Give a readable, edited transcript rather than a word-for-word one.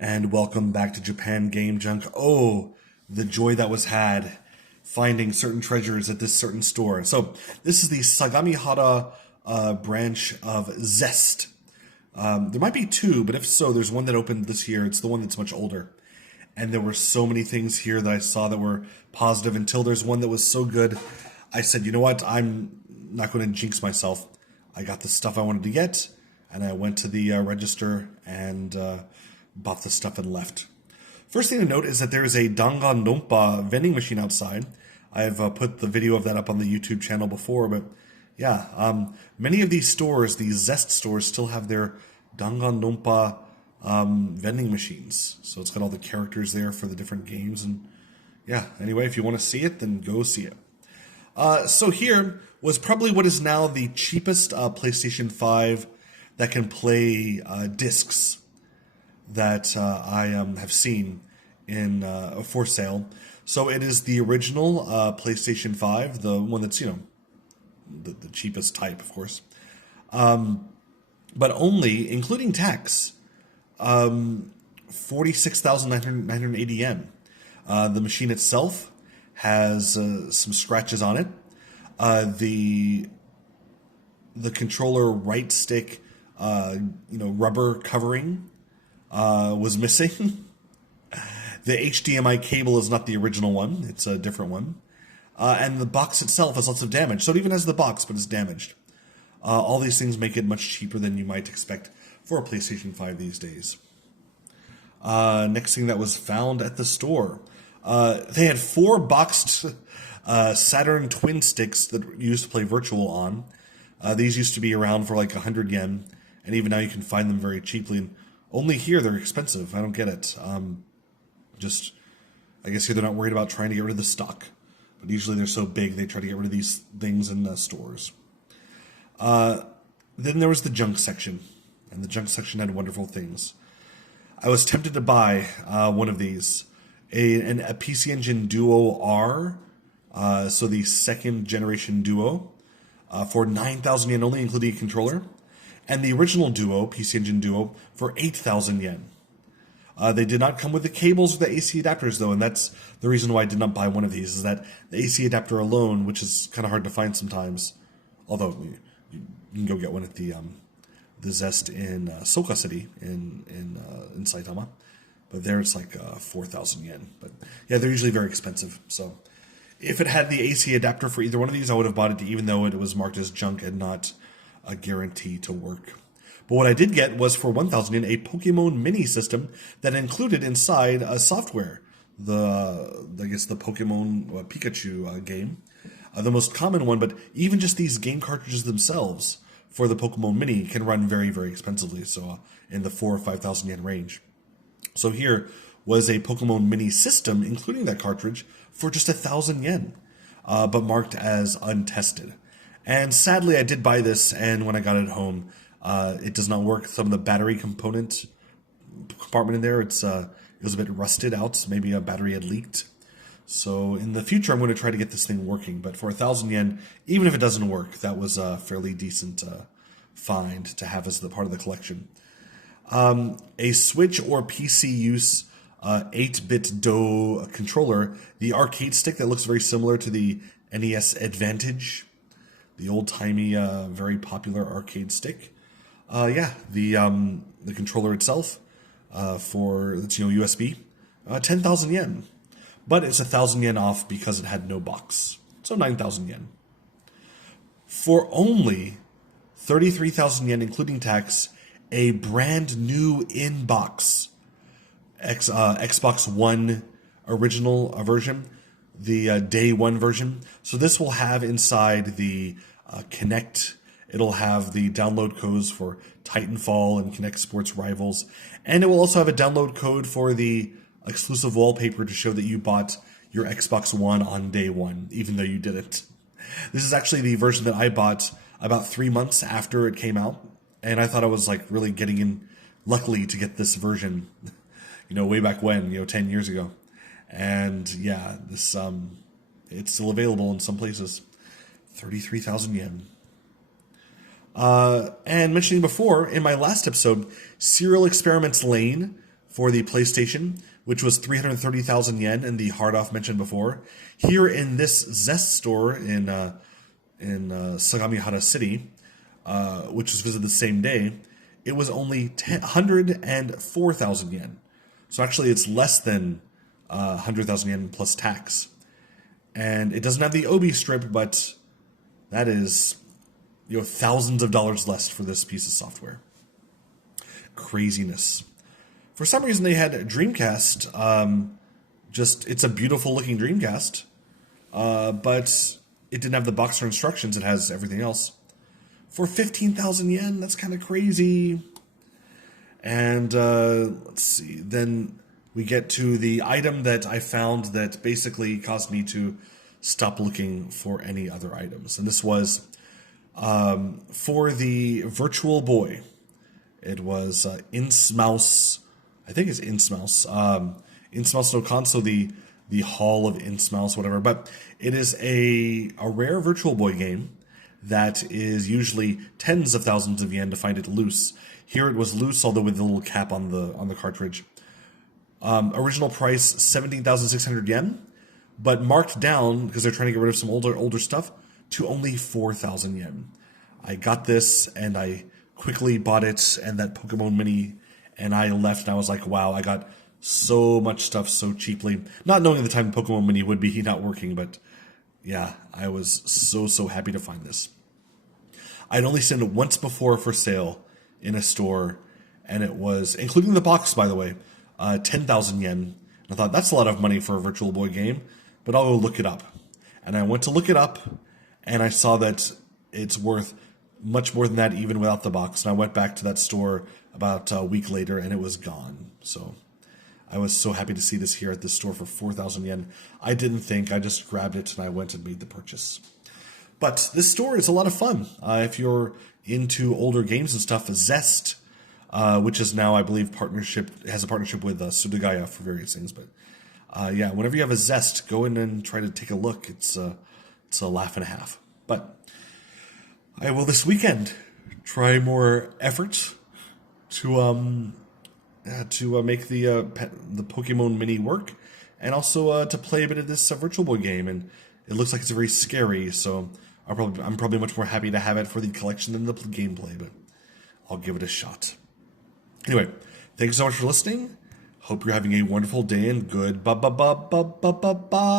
And welcome back to Japan Game Junk. Oh, the joy that was had finding certain treasures at this certain store. So this is the Sagamihara branch of Zest. There might be two, but if so, there's one that opened this year. It's the one that's much older. And there were so many things here that I saw that were positive until there's one that was so good. I said, you know what? I'm not going to jinx myself. I got the stuff I wanted to get, and I went to the register and bought the stuff and left. First thing to note is that there is a Danganronpa vending machine outside. I've put the video of that up on the YouTube channel before, but yeah, many of these stores, these Zest stores, still have their Danganronpa vending machines. So it's got all the characters there for the different games. And yeah, anyway, if you want to see it, then go see it. So here was probably what is now the cheapest PlayStation 5 that can play discs that I have seen in for sale. So it is the original PlayStation 5, the one that's, the cheapest type, of course. But only, including tax, 46,980 yen. The machine itself has some scratches on it. The controller right stick, rubber covering was missing. The HDMI cable is not the original one; it's a different one. And the box itself has lots of damage. So it even has the box, but it's damaged. All these things make it much cheaper than you might expect for a PlayStation 5 these days. Next thing that was found at the store. They had 4 boxed Saturn twin sticks that you used to play Virtual on. These used to be around for like 100 yen, and even now you can find them very cheaply. And only here they're expensive. I don't get it. I guess here they're not worried about trying to get rid of the stock. But usually they're so big, they try to get rid of these things in stores. Then there was the junk section. And the junk section had wonderful things. I was tempted to buy one of these. A PC Engine Duo R. So the second generation Duo. For 9,000 yen only, including a controller. And the original Duo, PC Engine Duo, for 8,000 yen. They did not come with the cables or the AC adapters, though, and that's the reason why I did not buy one of these, is that the AC adapter alone, which is kind of hard to find sometimes, although you can go get one at the Zest in Soka City in Saitama, but there it's like 4,000 yen. But yeah, they're usually very expensive, so if it had the AC adapter for either one of these, I would have bought it, even though it was marked as junk and not a guarantee to work. But what I did get was for 1,000 yen a Pokemon mini system that included inside a software, the Pokemon Pikachu game, the most common one. But even just these game cartridges themselves for the Pokemon mini can run very, very expensively, so in the 4,000 or 5,000 yen range. So here was a Pokemon mini system, including that cartridge, for just 1,000 yen, but marked as untested. And sadly, I did buy this, and when I got it home, it does not work. Some of the battery component compartment in there, it was a bit rusted out. Maybe a battery had leaked. So in the future, I'm going to try to get this thing working. But for 1,000 yen, even if it doesn't work, that was a fairly decent find to have as the part of the collection. A Switch or PC use 8-bit DOE controller, the arcade stick that looks very similar to the NES Advantage, the old-timey, very popular arcade stick. The controller itself for it's USB, 10,000 yen, but it's 1,000 yen off because it had no box, so 9,000 yen. For only 33,000 yen, including tax, a brand new in-box Xbox One original version, the day one version. So this will have inside the Kinect. It'll have the download codes for Titanfall and Kinect Sports Rivals. And it will also have a download code for the exclusive wallpaper to show that you bought your Xbox One on day one, even though you didn't. This is actually the version that I bought about 3 months after it came out. And I thought I was like really getting in luckily to get this version, way back when, 10 years ago. And yeah, this it's still available in some places. 33,000 yen. And mentioning before, in my last episode, Serial Experiments Lane for the PlayStation, which was 330,000 yen in the hard off mentioned before. Here in this Zest store in Sagamihara City, which was visited the same day, it was only 104,000 yen. So actually, it's less than 100,000 yen plus tax. And it doesn't have the Obi strip, but that is, thousands of dollars less for this piece of software. Craziness. For some reason, they had Dreamcast. It's a beautiful looking Dreamcast, but it didn't have the box or instructions. It has everything else. For 15,000 yen, that's kind of crazy. And let's see. Then we get to the item that I found that basically caused me to stop looking for any other items. And this was for the Virtual Boy. It was Innsmouth. I think it's Innsmouth. Innsmouth no Kanso, the Hall of Innsmouth, whatever. But it is a rare Virtual Boy game that is usually tens of thousands of yen to find it loose. Here it was loose, although with the little cap on the cartridge. Original price 17,600 yen, but marked down because they're trying to get rid of some older stuff to only 4,000 yen. I got this and I quickly bought it and that Pokemon Mini, and I left and I was like, wow, I got so much stuff so cheaply. Not knowing at the time Pokemon Mini would be not working, but yeah, I was so happy to find this. I'd only seen it once before for sale in a store, and it was, including the box, by the way, 10,000 yen. And I thought, that's a lot of money for a Virtual Boy game, but I'll go look it up. And I went to look it up, and I saw that it's worth much more than that even without the box. And I went back to that store about a week later, and it was gone. So I was so happy to see this here at this store for 4,000 yen. I didn't think, I just grabbed it, and I went and made the purchase. But this store is a lot of fun. If you're into older games and stuff, Zest, which is now, I believe, has a partnership with Sudagaya for various things. But yeah, whenever you have a Zest, go in and try to take a look. It's a laugh and a half. But I will this weekend try more effort to make the Pokemon Mini work, and also to play a bit of this Virtual Boy game. And it looks like it's very scary, so I'm probably much more happy to have it for the collection than the gameplay, but I'll give it a shot. Anyway, thanks so much for listening. Hope you're having a wonderful day and good bye.